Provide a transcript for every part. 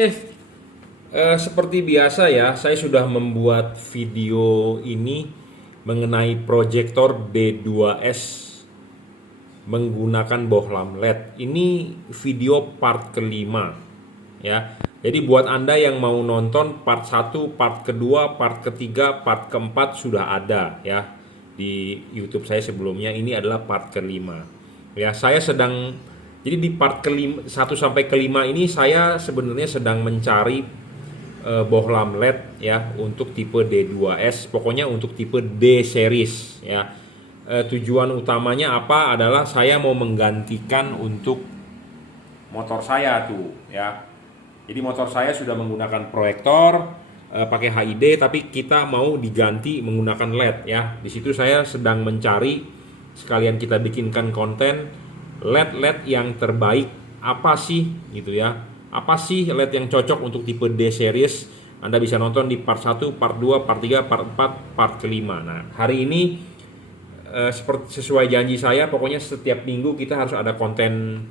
Eh, Seperti biasa ya, saya sudah membuat video ini mengenai proyektor D2S menggunakan bohlam LED. Ini video part kelima ya. Jadi buat Anda yang mau nonton part satu, part kedua, part ketiga, part keempat sudah ada ya di YouTube saya sebelumnya. Ini adalah part kelima. Ya, saya sedang jadi di part kelima, 1 sampai kelima ini saya sebenarnya sedang mencari bohlam LED ya untuk tipe D2S, pokoknya untuk tipe D series ya. Tujuan utamanya apa adalah saya mau menggantikan untuk motor saya tuh ya. Jadi motor saya sudah menggunakan proyektor pakai HID, tapi kita mau diganti menggunakan LED ya. Di situ saya sedang mencari, sekalian kita bikinkan konten LED yang terbaik apa sih gitu ya. Apa sih LED yang cocok untuk tipe D series? Anda bisa nonton di part 1, part 2, part 3, part 4, part kelima. Nah, hari ini seperti sesuai janji saya, pokoknya setiap minggu kita harus ada konten,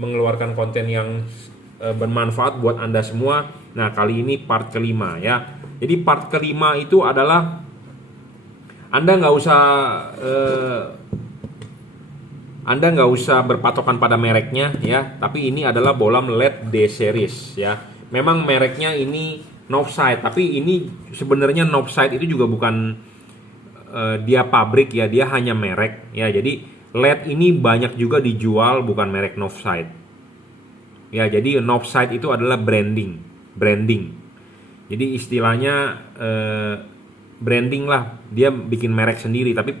mengeluarkan konten yang bermanfaat buat Anda semua. Nah, kali ini part kelima ya. Jadi part kelima itu adalah Anda nggak usah berpatokan pada mereknya ya, tapi ini adalah bohlam LED D series ya. Memang mereknya ini Northside, tapi ini sebenarnya Northside itu juga bukan dia pabrik ya, dia hanya merek ya. Jadi LED ini banyak juga dijual bukan merek Northside. Ya, jadi Northside itu adalah branding. Jadi istilahnya branding lah, dia bikin merek sendiri, tapi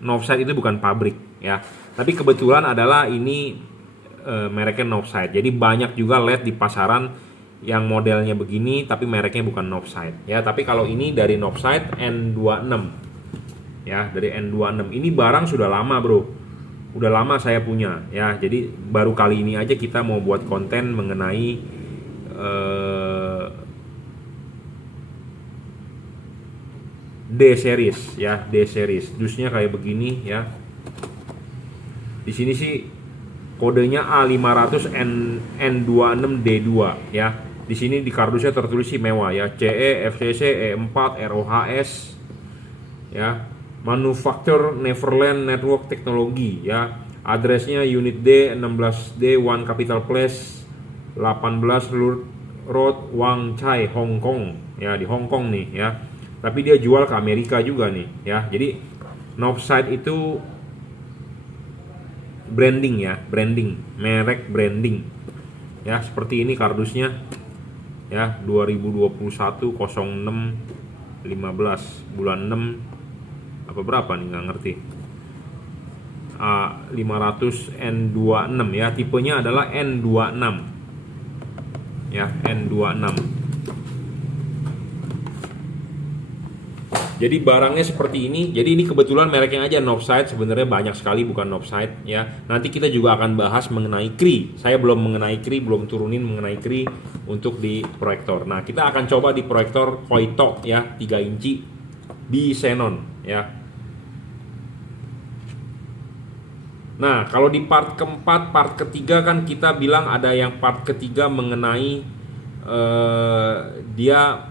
Northside itu bukan pabrik ya. Tapi kebetulan adalah ini mereknya Northside. Jadi banyak juga LED di pasaran yang modelnya begini tapi mereknya bukan Northside ya. Tapi kalau ini dari Northside N26 ya, dari N26. Ini barang sudah lama bro, udah lama saya punya ya. Jadi baru kali ini aja kita mau buat konten mengenai D series ya, D series. Dusnya kayak begini ya. Di sini sih kodenya A500 N26D2 ya. Di sini di kardusnya tertulis sih mewah ya, CE, FCC, E4, ROHS ya. Manufacture Neverland Network Technology ya. Adresnya Unit D 16D 1 Capital Place 18 Lurt Road Wang Chai Hong Kong ya, di Hong Kong nih ya. Tapi dia jual ke Amerika juga nih ya. Jadi Northside itu branding ya, merek branding ya. Seperti ini kardusnya ya, 2021 06 15 bulan 6 apa berapa nih, nggak ngerti. A500 N26 ya, tipenya adalah N26 ya, N26. Jadi barangnya seperti ini. Jadi ini kebetulan mereknya aja Northside, sebenarnya banyak sekali bukan Northside ya. Nanti kita juga akan bahas mengenai Cree. Saya belum mengenai Cree, belum turunin mengenai Cree untuk di proyektor. Nah, kita akan coba di proyektor Hoito ya, 3 inci di Xenon ya. Nah, kalau di part keempat, part ketiga kan kita bilang ada yang part ketiga mengenai dia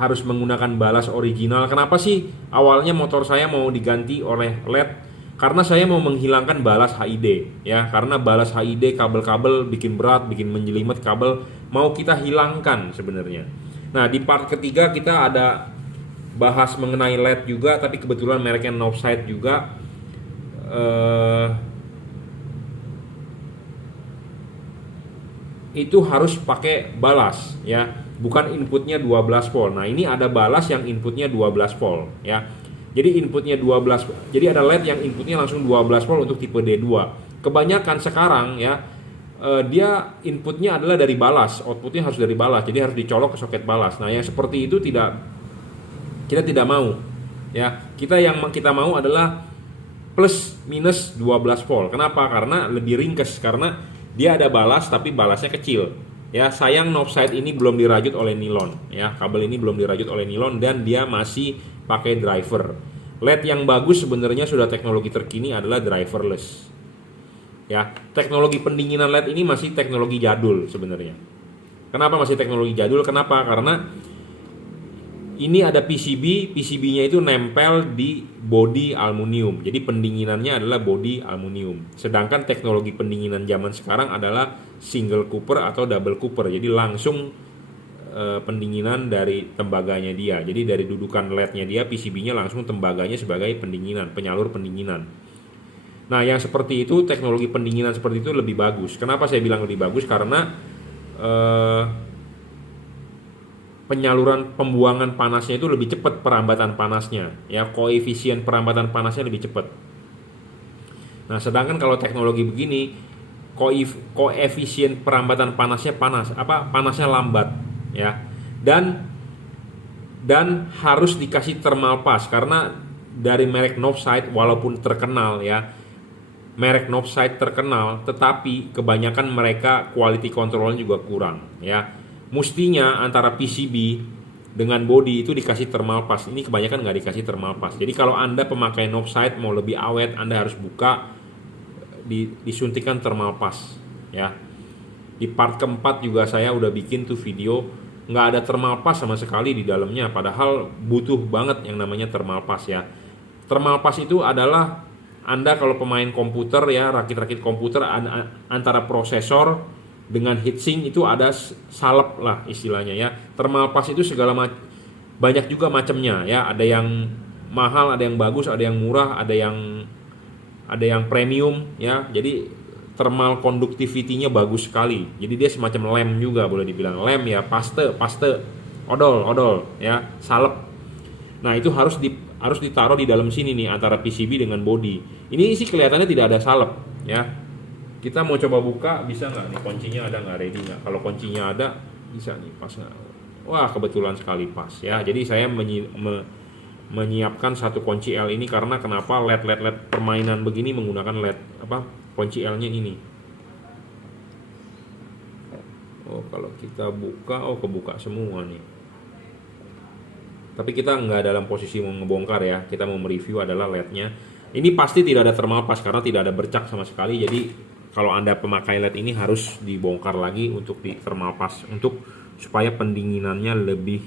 harus menggunakan balas original. Kenapa sih awalnya motor saya mau diganti oleh LED? Karena saya mau menghilangkan balas HID ya. Karena balas HID kabel-kabel bikin berat, bikin menjelimet kabel, mau kita hilangkan sebenarnya. Nah, di part ketiga kita ada bahas mengenai LED juga, tapi kebetulan mereknya Northside juga. Itu harus pakai balas ya, bukan inputnya 12 volt. Nah, ini ada balas yang inputnya 12 volt ya. Jadi inputnya 12, jadi ada LED yang inputnya langsung 12 volt untuk tipe D2. Kebanyakan sekarang ya dia inputnya adalah dari balas, outputnya harus dari balas. Jadi harus dicolok ke soket balas. Nah, yang seperti itu kita tidak mau ya. Yang kita mau adalah plus minus 12 volt. Kenapa? Karena lebih ringkes, karena dia ada balas tapi balasnya kecil ya. Sayang Northside ini belum dirajut oleh nilon ya, kabel ini belum dirajut oleh nilon dan dia masih pakai driver. LED yang bagus sebenarnya sudah teknologi terkini adalah driverless ya. Teknologi pendinginan LED ini masih teknologi jadul sebenarnya Kenapa masih teknologi jadul? Kenapa? Karena ini ada PCB, PCB-nya itu nempel di bodi aluminium. Jadi pendinginannya adalah bodi aluminium. Sedangkan teknologi pendinginan zaman sekarang adalah single cooper atau double cooper. Jadi langsung pendinginan dari tembaganya dia. Jadi dari dudukan LED-nya dia, PCB-nya langsung tembaganya sebagai pendinginan, penyalur pendinginan. Nah, yang seperti itu, teknologi pendinginan seperti itu lebih bagus. Kenapa saya bilang lebih bagus? Karena penyaluran pembuangan panasnya itu lebih cepat, perambatan panasnya ya, koefisien perambatan panasnya lebih cepat. Nah, sedangkan kalau teknologi begini, koefisien perambatan panasnya panasnya lambat ya, dan harus dikasih thermal pass karena dari merek Northside walaupun terkenal ya, merek Northside terkenal, tetapi kebanyakan mereka quality controlnya juga kurang ya. Mestinya antara PCB dengan body itu dikasih thermal pass. Ini kebanyakan nggak dikasih thermal pass. Jadi kalau Anda pemakai Northside mau lebih awet, Anda harus buka disuntikan thermal pass ya. Di part keempat juga saya udah bikin tuh video, nggak ada thermal pass sama sekali di dalamnya, padahal butuh banget yang namanya thermal pass ya. Thermal pass itu adalah Anda kalau pemain komputer ya, rakit-rakit komputer, antara prosesor dengan heatsink itu ada salep lah istilahnya ya. Thermal pass itu banyak juga macamnya ya. Ada yang mahal, ada yang bagus, ada yang murah, ada yang premium ya. Jadi thermal conductivity-nya bagus sekali. Jadi dia semacam lem juga, boleh dibilang lem ya, paste, odol ya, salep. Nah, itu harus ditaruh di dalam sini nih antara PCB dengan body. Ini sih kelihatannya tidak ada salep ya. Kita mau coba buka, bisa nggak nih, kuncinya ada nggak, ready nggak? Kalau kuncinya ada, bisa nih, pas nggak? Wah, kebetulan sekali pas ya. Jadi saya menyiapkan satu kunci L ini karena kenapa LED permainan begini menggunakan LED kunci L-nya ini. Oh, kalau kita buka, kebuka semua nih. Tapi kita nggak dalam posisi mau ngebongkar ya. Kita mau mereview adalah LED-nya. Ini pasti tidak ada thermal pass karena tidak ada bercak sama sekali. Jadi kalau Anda pemakai LED ini harus dibongkar lagi untuk di thermal pass supaya pendinginannya lebih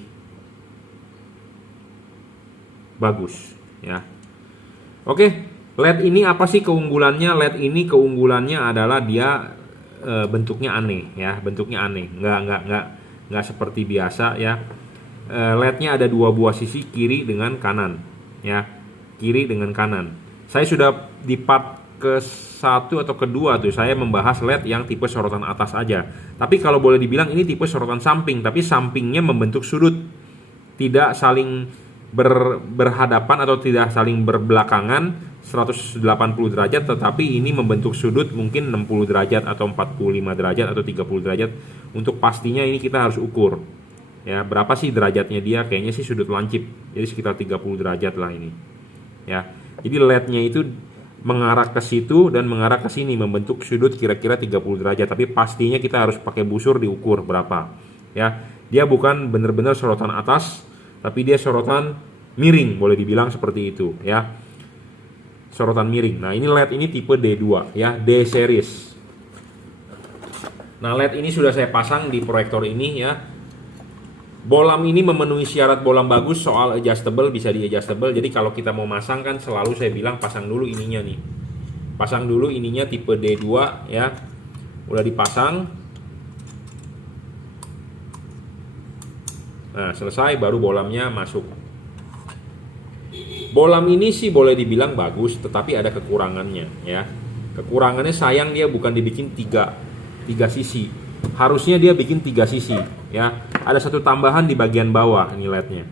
bagus ya. Oke, LED ini apa sih keunggulannya? LED ini keunggulannya adalah dia bentuknya aneh ya, bentuknya aneh. Nggak seperti biasa ya. LED-nya ada dua buah sisi, kiri dengan kanan ya. Kiri dengan kanan. Saya sudah di part ke-1 atau kedua tuh saya membahas LED yang tipe sorotan atas aja. Tapi kalau boleh dibilang ini tipe sorotan samping, tapi sampingnya membentuk sudut, tidak saling berhadapan atau tidak saling berbelakangan 180 derajat, tetapi ini membentuk sudut mungkin 60 derajat atau 45 derajat atau 30 derajat. Untuk pastinya ini kita harus ukur ya, berapa sih derajatnya dia, kayaknya sih sudut lancip, jadi sekitar 30 derajat lah ini ya. Jadi LED-nya itu mengarah ke situ dan mengarah ke sini, membentuk sudut kira-kira 30 derajat, tapi pastinya kita harus pakai busur diukur berapa ya. Dia bukan benar-benar sorotan atas, tapi dia sorotan miring, boleh dibilang seperti itu ya, sorotan miring. Nah, ini LED ini tipe D2 ya, D series. Nah, LED ini sudah saya pasang di proyektor ini ya. Bolam ini memenuhi syarat bolam bagus, soal adjustable, bisa di adjustable. Jadi kalau kita mau masang kan selalu saya bilang pasang dulu ininya nih. Pasang dulu ininya tipe D2 ya. Udah dipasang. Nah, selesai baru bolamnya masuk. Bolam ini sih boleh dibilang bagus, tetapi ada kekurangannya ya. Kekurangannya sayang dia bukan dibikin tiga sisi. Harusnya dia bikin 3 sisi ya. Ada satu tambahan di bagian bawah ini LED-nya.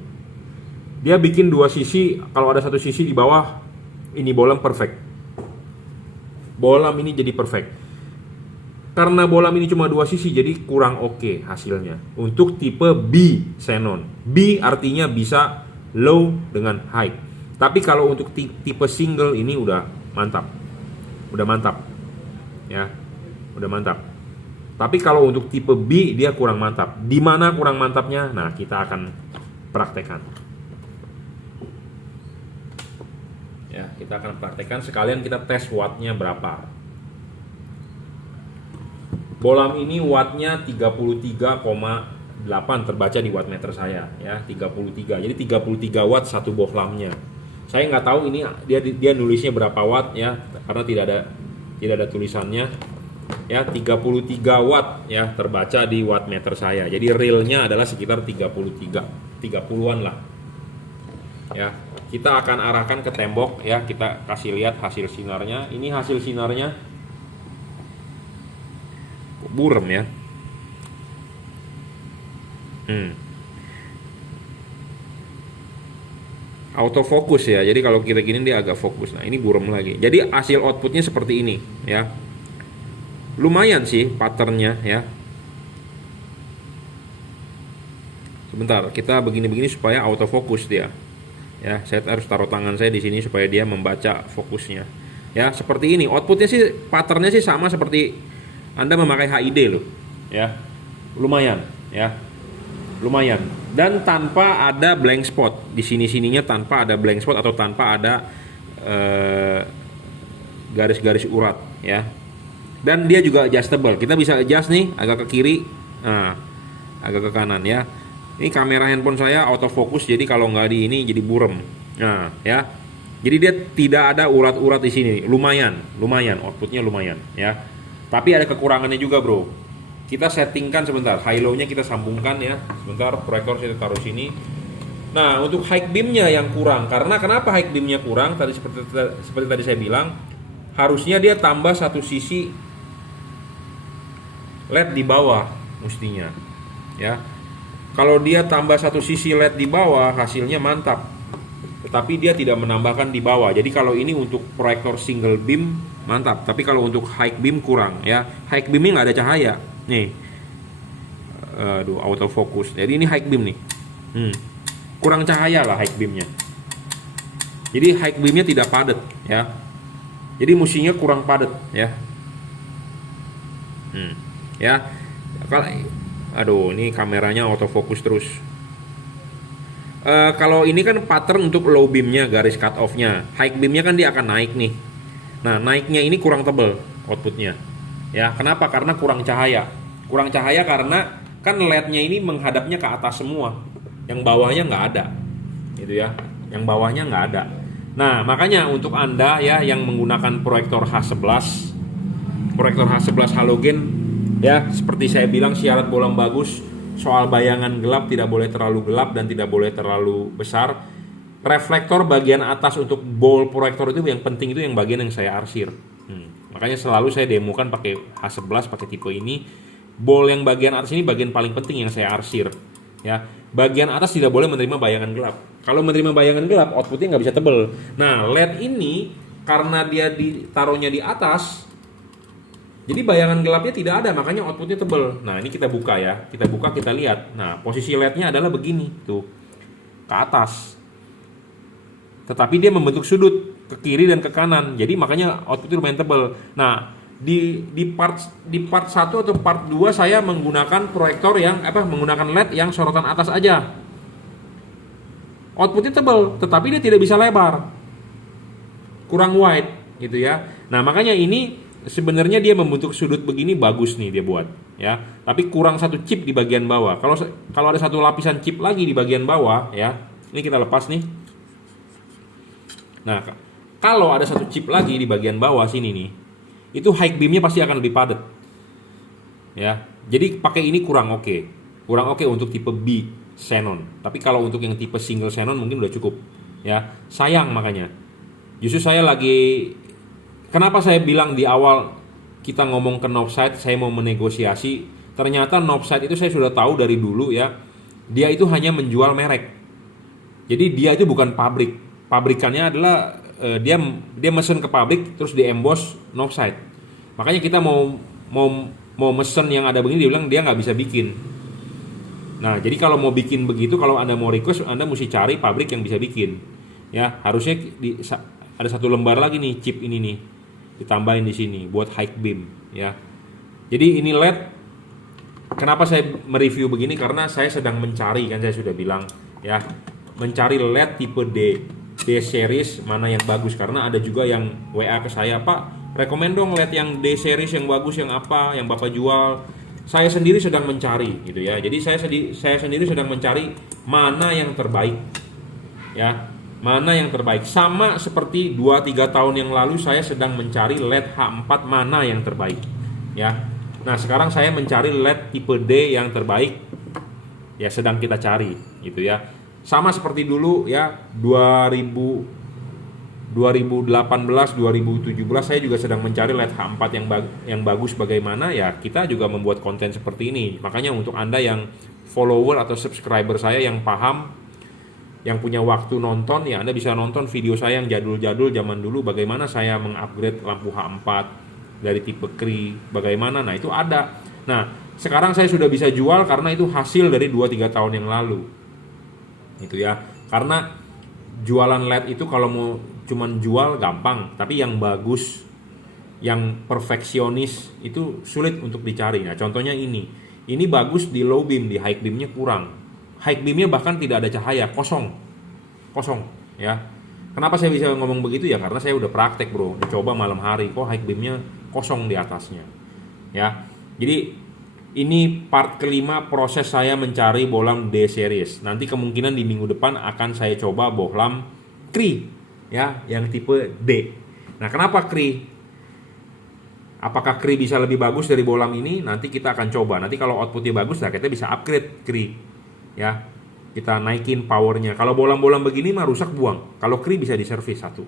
Dia bikin 2 sisi, kalau ada satu sisi di bawah, ini bolam perfect. Bolam ini jadi perfect. Karena bolam ini cuma 2 sisi, jadi kurang oke hasilnya. Untuk tipe B xenon. B artinya bisa low dengan high. Tapi kalau untuk tipe single ini udah mantap. Udah mantap. Ya. Udah mantap. Tapi kalau untuk tipe B dia kurang mantap. Di mana kurang mantapnya? Nah, kita akan praktekkan. Ya, kita akan praktekkan sekalian kita tes wattnya berapa. Bohlam ini wattnya 33,8 terbaca di wattmeter saya ya, 33. Jadi 33 watt satu bohlamnya. Saya nggak tahu ini dia nulisnya berapa watt ya, karena tidak ada tulisannya. Ya, 33 watt ya terbaca di wattmeter saya. Jadi realnya adalah sekitar 30-an lah. Ya, kita akan arahkan ke tembok ya, kita kasih lihat hasil sinarnya. Ini hasil sinarnya. Burem ya. Autofokus ya. Jadi kalau kita gini dia agak fokus. Nah, ini burem lagi. Jadi hasil outputnya seperti ini ya. Lumayan sih patternnya ya. Sebentar, kita begini-begini supaya autofokus dia. Ya, saya harus taruh tangan saya di sini supaya dia membaca fokusnya. Ya, seperti ini. Outputnya sih patternnya sih sama seperti Anda memakai HID loh, ya, lumayan, ya, lumayan. Dan tanpa ada blank spot di sininya, tanpa ada blank spot atau tanpa ada garis-garis urat, ya. Dan dia juga adjustable. Kita bisa adjust nih, agak ke kiri, nah, agak ke kanan, ya. Ini kamera handphone saya autofocus, jadi kalau nggak di ini jadi burem, nah, ya. Jadi dia tidak ada urat-urat di sini, lumayan, outputnya lumayan, ya. Tapi ada kekurangannya juga bro. Kita settingkan sebentar, high low-nya kita sambungkan ya. Sebentar, proyektor saya taruh sini. Nah, untuk high beam-nya yang kurang. Karena kenapa high beam-nya kurang? Tadi seperti tadi saya bilang, harusnya dia tambah satu sisi LED di bawah mestinya. Ya. Kalau dia tambah satu sisi LED di bawah, hasilnya mantap. Tetapi dia tidak menambahkan di bawah. Jadi kalau ini untuk proyektor single beam mantap, tapi kalau untuk high beam kurang ya. High beamnya nggak ada cahaya nih. Aduh, autofocus. Jadi ini high beam nih. Kurang cahaya lah high beamnya. Jadi high beamnya tidak padat ya. Jadi musinya kurang padat ya. Ya. Aduh, ini kameranya autofocus terus. Kalau ini kan pattern untuk low beamnya, garis cut off-nya. High beamnya kan dia akan naik nih. Nah, naiknya ini kurang tebal outputnya. Ya, kenapa? Karena kurang cahaya. Kurang cahaya karena kan LED-nya ini menghadapnya ke atas semua. Yang bawahnya nggak ada. Gitu ya. Yang bawahnya nggak ada. Nah, makanya untuk Anda ya yang menggunakan proyektor H11, proyektor H11 halogen ya, seperti saya bilang syarat bohlam bagus soal bayangan gelap, tidak boleh terlalu gelap dan tidak boleh terlalu besar. Reflektor bagian atas untuk ball proyektor itu yang penting, itu yang bagian yang saya arsir. Makanya selalu saya demokan pakai H11, pakai tipe ini. Ball yang bagian atas ini bagian paling penting yang saya arsir. Ya, bagian atas tidak boleh menerima bayangan gelap. Kalau menerima bayangan gelap, outputnya nggak bisa tebel. Nah, LED ini karena dia ditaruhnya di atas, jadi bayangan gelapnya tidak ada, makanya outputnya tebel. Nah, ini kita buka ya, kita buka, kita lihat. Nah, posisi LED-nya adalah begini, tuh, ke atas. Tetapi dia membentuk sudut ke kiri dan ke kanan, jadi makanya outputnya lumayan tebal. Nah, di part 1 atau part 2 saya menggunakan proyektor yang menggunakan LED yang sorotan atas aja. Outputnya tebal, tetapi dia tidak bisa lebar, kurang wide gitu ya. Nah, makanya ini sebenarnya dia membentuk sudut begini bagus nih dia buat ya. Tapi kurang satu chip di bagian bawah. Kalau ada satu lapisan chip lagi di bagian bawah ya. Ini kita lepas nih. Nah, kalau ada satu chip lagi di bagian bawah sini nih, itu high beamnya pasti akan lebih padat. Ya, jadi pakai ini kurang oke. Kurang oke untuk tipe B xenon. Tapi kalau untuk yang tipe single xenon mungkin udah cukup. Ya, sayang makanya. Justru saya lagi, kenapa saya bilang di awal kita ngomong ke Knopsight, saya mau menegosiasi. Ternyata Knopsight itu saya sudah tahu dari dulu ya. Dia itu hanya menjual merek. Jadi dia itu bukan pabrik. Pabrikannya adalah dia mesen ke pabrik terus di emboss Knopsight. Makanya kita mau mesen yang ada begini, dia bilang dia nggak bisa bikin. Nah, jadi kalau mau bikin begitu, kalau Anda mau request, Anda mesti cari pabrik yang bisa bikin. Ya, harusnya ada satu lembar lagi nih chip ini nih ditambahin di sini buat high beam ya. Jadi ini LED. Kenapa saya mereview begini? Karena saya sedang mencari, kan saya sudah bilang ya, mencari LED tipe D series mana yang bagus, karena ada juga yang WA ke saya, Pak, rekomen dong LED yang D series yang bagus, yang apa yang Bapak jual. Saya sendiri sedang mencari gitu ya. Jadi saya sendiri sedang mencari mana yang terbaik. Ya, mana yang terbaik. Sama seperti 2-3 tahun yang lalu saya sedang mencari LED H4 mana yang terbaik. Ya. Nah, sekarang saya mencari LED tipe D yang terbaik. Ya, sedang kita cari gitu ya. Sama seperti dulu ya, 2018, 2017 saya juga sedang mencari LED H4 yang bagus bagaimana ya. Kita juga membuat konten seperti ini. Makanya untuk Anda yang follower atau subscriber saya yang paham, yang punya waktu nonton ya, Anda bisa nonton video saya yang jadul-jadul zaman dulu bagaimana saya mengupgrade lampu H4 dari tipe Cree bagaimana. Nah, itu ada. Nah, sekarang saya sudah bisa jual karena itu hasil dari 2-3 tahun yang lalu. Itu ya. Karena jualan LED itu kalau mau cuman jual gampang, tapi yang bagus, yang perfeksionis itu sulit untuk dicari. Nah, contohnya ini. Ini bagus di low beam, di high beamnya kurang. High beamnya bahkan tidak ada cahaya, kosong ya. Kenapa saya bisa ngomong begitu ya? Karena saya udah praktek bro, coba malam hari, kok high beamnya kosong di atasnya ya. Jadi ini part kelima proses saya mencari bohlam D series. Nanti kemungkinan di minggu depan akan saya coba bohlam Cree ya, yang tipe D. Nah, kenapa Cree? Apakah Cree bisa lebih bagus dari bohlam ini? Nanti kita akan coba. Nanti kalau outputnya bagus, nah kita bisa upgrade Cree ya. Kita naikin powernya. Kalau bohlam-bohlam begini mah rusak, buang. Kalau Cree bisa diservis satu,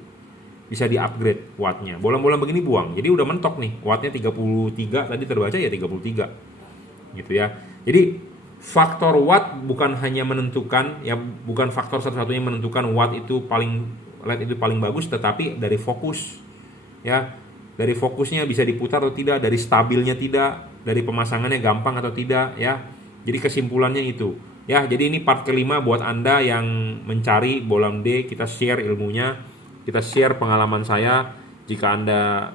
bisa di upgrade wattnya. Bohlam-bohlam begini buang. Jadi udah mentok nih, wattnya 33, tadi terbaca ya 33 gitu ya. Jadi faktor watt bukan hanya menentukan ya, bukan faktor satu-satunya menentukan watt itu paling LED itu paling bagus, tetapi dari fokus ya. Dari fokusnya bisa diputar atau tidak, dari stabilnya tidak, dari pemasangannya gampang atau tidak ya. Jadi kesimpulannya itu ya. Jadi ini part kelima buat Anda yang mencari bohlam D. Kita share ilmunya, kita share pengalaman saya. Jika Anda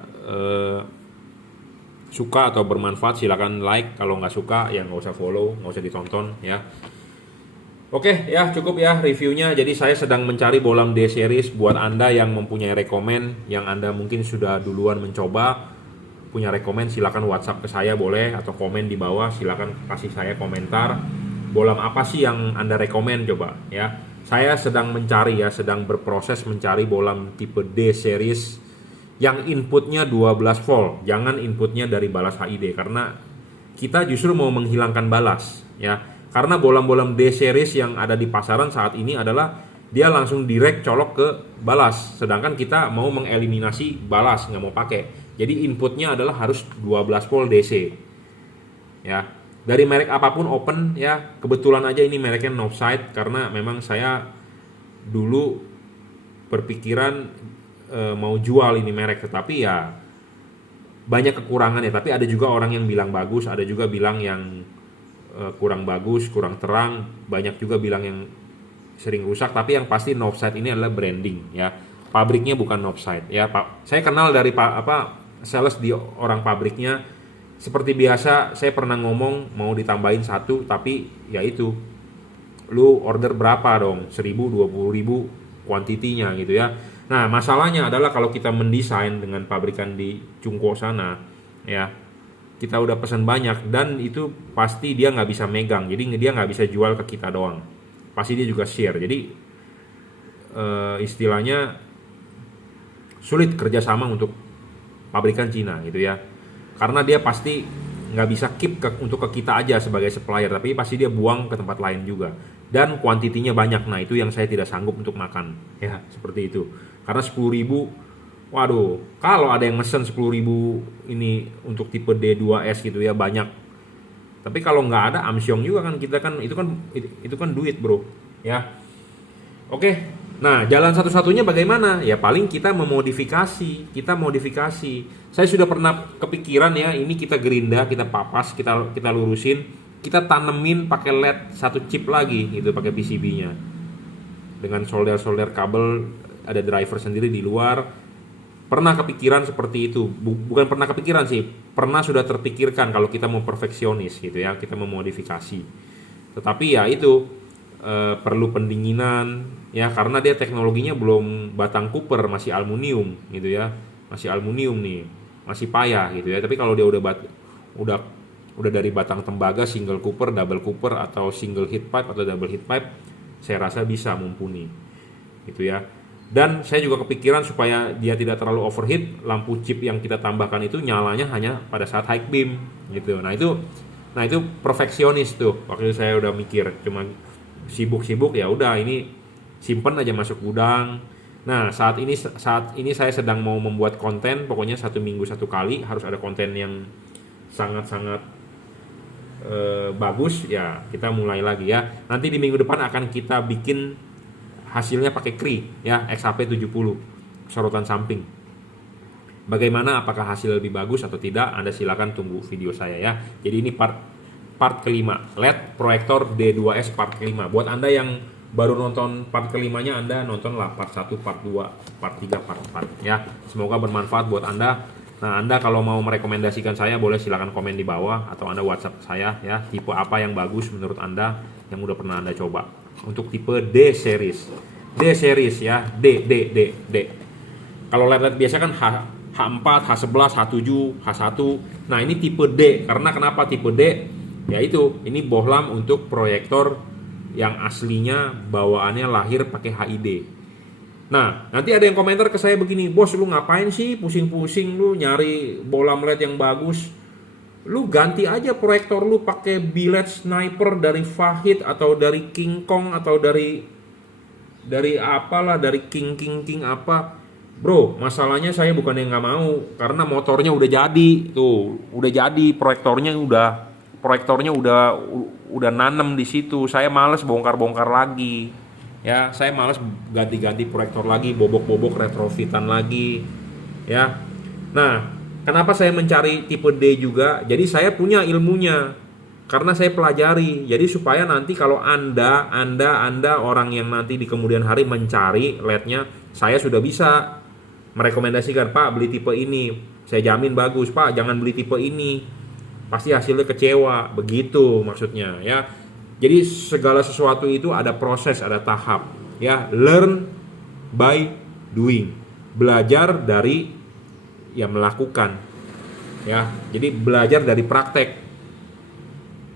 suka atau bermanfaat silakan like, kalau nggak suka ya nggak usah follow, nggak usah ditonton ya. Oke ya, cukup ya reviewnya. Jadi saya sedang mencari bohlam D series. Buat Anda yang mempunyai rekomen, yang Anda mungkin sudah duluan mencoba, punya rekomen, silakan WhatsApp ke saya boleh, atau komen di bawah, silakan kasih saya komentar. Bohlam apa sih yang Anda rekomen coba ya. Saya sedang mencari ya, sedang berproses mencari bohlam tipe D series yang inputnya 12 volt. Jangan inputnya dari balas HID, karena kita justru mau menghilangkan balas ya. Karena bohlam-bohlam D series yang ada di pasaran saat ini adalah dia langsung direct colok ke balas, sedangkan kita mau mengeliminasi balas, nggak mau pakai. Jadi inputnya adalah harus 12 volt DC ya. Dari merek apapun open ya. Kebetulan aja ini mereknya Northside, karena memang saya dulu berpikiran mau jual ini merek, tetapi ya banyak kekurangan ya. Tapi ada juga orang yang bilang bagus, ada juga bilang yang kurang bagus, kurang terang, banyak juga bilang yang sering rusak. Tapi yang pasti Northside ini adalah branding ya. Pabriknya bukan Northside ya. Saya kenal dari sales di orang pabriknya. Seperti biasa saya pernah ngomong mau ditambahin satu, tapi ya itu, lu order berapa dong, 1000, 20.000 kuantitinya gitu ya. Nah, masalahnya adalah kalau kita mendesain dengan pabrikan di Cungko sana ya, kita udah pesan banyak dan itu pasti dia nggak bisa megang, jadi dia nggak bisa jual ke kita doang, pasti dia juga share. Jadi istilahnya sulit kerjasama untuk pabrikan Cina gitu ya, karena dia pasti nggak bisa keep untuk ke kita aja sebagai supplier, tapi pasti dia buang ke tempat lain juga, dan kuantitinya banyak. Nah, itu yang saya tidak sanggup untuk makan ya, seperti itu. Karena 10.000, waduh, kalau ada yang mesen 10.000 ini untuk tipe D2S gitu ya banyak. Tapi kalau nggak ada, amsyong juga kan kita kan, itu kan duit bro ya. Oke, nah jalan satu-satunya bagaimana? Ya paling kita memodifikasi, Saya sudah pernah kepikiran ya, ini kita gerinda, kita papas, kita lurusin, kita tanemin pakai LED satu chip lagi gitu, pakai PCB-nya dengan solder kabel, ada driver sendiri di luar. Pernah kepikiran seperti itu, bukan pernah kepikiran sih, pernah sudah terpikirkan kalau kita mau perfeksionis gitu ya, kita memodifikasi. Tetapi ya itu perlu pendinginan ya, karena dia teknologinya belum batang copper, masih aluminium gitu ya, masih aluminium nih. masih payah gitu ya. Tapi kalau dia udah dari batang tembaga, single cooper, double cooper, atau single heat pipe atau double heat pipe, saya rasa bisa mumpuni gitu ya. Dan saya juga kepikiran supaya dia tidak terlalu overheat, lampu chip yang kita tambahkan itu nyalanya hanya pada saat high beam gitu. Nah itu perfeksionis tuh. Waktu itu saya udah mikir, cuma sibuk ya udah ini simpen aja masuk gudang. Nah saat ini saya sedang mau membuat konten, pokoknya 1 minggu 1 kali harus ada konten yang sangat-sangat bagus ya. Kita mulai lagi ya. Nanti di minggu depan akan kita bikin hasilnya pakai Cree ya, XHP 70 sorotan samping. Bagaimana, apakah hasil lebih bagus atau tidak? Anda silakan tunggu video saya ya. Jadi ini part kelima, LED proyektor D2S part kelima. Buat Anda yang baru nonton part kelimanya, Anda nontonlah part 1, part 2, part 3, part 4 ya. Semoga bermanfaat buat Anda. Nah, Anda kalau mau merekomendasikan saya boleh silakan komen di bawah atau Anda WhatsApp saya ya. Tipe apa yang bagus menurut Anda yang udah pernah Anda coba? Untuk tipe D series ya, D. Kalau LED biasa kan H4, H11, H7, H1. Nah ini tipe D, karena kenapa tipe D? Yaitu ini bohlam untuk proyektor yang aslinya bawaannya lahir pakai HID. Nah nanti ada yang komentar ke saya begini, bos lu ngapain sih pusing-pusing lu nyari bohlam LED yang bagus? Lu ganti aja proyektor lu pakai billet sniper dari Fahid atau dari King Kong atau dari apalah, dari King apa. Bro, masalahnya saya bukan yang nggak mau, karena motornya udah jadi tuh, udah jadi proyektornya udah nanem di situ. Saya males bongkar lagi ya, saya males ganti proyektor lagi, bobok retrofitan lagi ya. Nah kenapa saya mencari tipe D juga? Jadi saya punya ilmunya karena saya pelajari. Jadi supaya nanti kalau Anda orang yang nanti di kemudian hari mencari LED-nya, saya sudah bisa merekomendasikan, Pak beli tipe ini, saya jamin bagus. Pak jangan beli tipe ini, pasti hasilnya kecewa. Begitu maksudnya ya. Jadi segala sesuatu itu ada proses, ada tahap ya. Learn by doing. Belajar dari ya melakukan ya. Jadi belajar dari praktek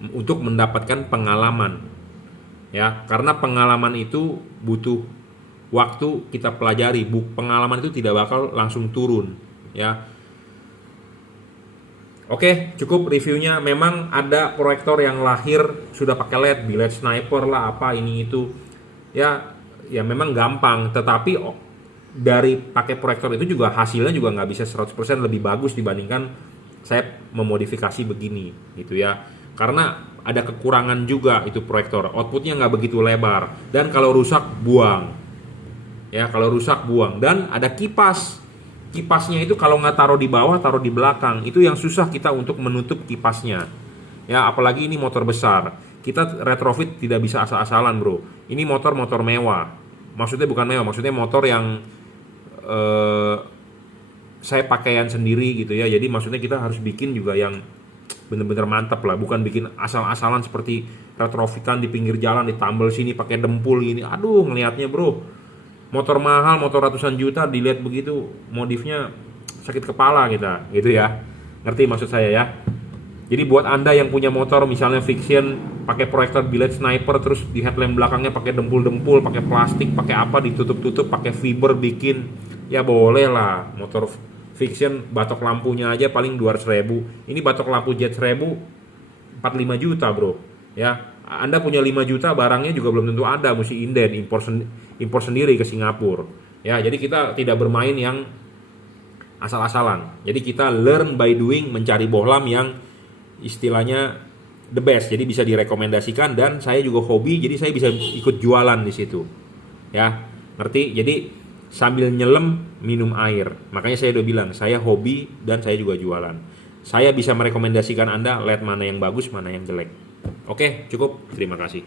untuk mendapatkan pengalaman ya, karena pengalaman itu butuh waktu kita pelajari. Pengalaman itu tidak bakal langsung turun ya. Oke, cukup reviewnya. Memang ada proyektor yang lahir sudah pakai LED, billet sniper lah, apa ini itu ya memang gampang, tetapi dari pakai proyektor itu juga hasilnya juga nggak bisa 100% lebih bagus dibandingkan saya memodifikasi begini gitu ya. Karena ada kekurangan juga itu proyektor, outputnya nggak begitu lebar, dan kalau rusak buang ya, dan ada kipasnya itu kalau nggak taruh di bawah, taruh di belakang, itu yang susah kita untuk menutup kipasnya ya. Apalagi ini motor besar, kita retrofit tidak bisa asal-asalan bro. Ini motor mewah, maksudnya bukan mewah, maksudnya motor yang saya pakaian sendiri gitu ya. Jadi maksudnya kita harus bikin juga yang bener-bener mantap lah, bukan bikin asal-asalan seperti retrofitan di pinggir jalan, ditambal sini pakai dempul gini. Aduh ngelihatnya bro, motor mahal, motor ratusan juta, dilihat begitu modifnya sakit kepala kita gitu ya. Ngerti maksud saya ya? Jadi buat Anda yang punya motor misalnya Fiction pakai proyektor billet sniper, terus di headlamp belakangnya pakai dempul-dempul, pakai plastik, pakai apa, ditutup-tutup pakai fiber bikin, ya boleh lah. Motor Fiction batok lampunya aja paling 200.000. Ini batok lampu jet 1000 45 juta bro ya. Anda punya 5 juta, barangnya juga belum tentu ada, mesti inden, impor sendiri ke Singapura ya. Jadi kita tidak bermain yang asal-asalan. Jadi kita learn by doing, mencari bohlam yang istilahnya the best, jadi bisa direkomendasikan. Dan saya juga hobi, jadi saya bisa ikut jualan di situ ya, ngerti? Jadi sambil nyelam minum air. Makanya saya udah bilang saya hobi dan saya juga jualan. Saya bisa merekomendasikan Anda LED mana yang bagus, mana yang jelek. Oke, cukup. Terima kasih.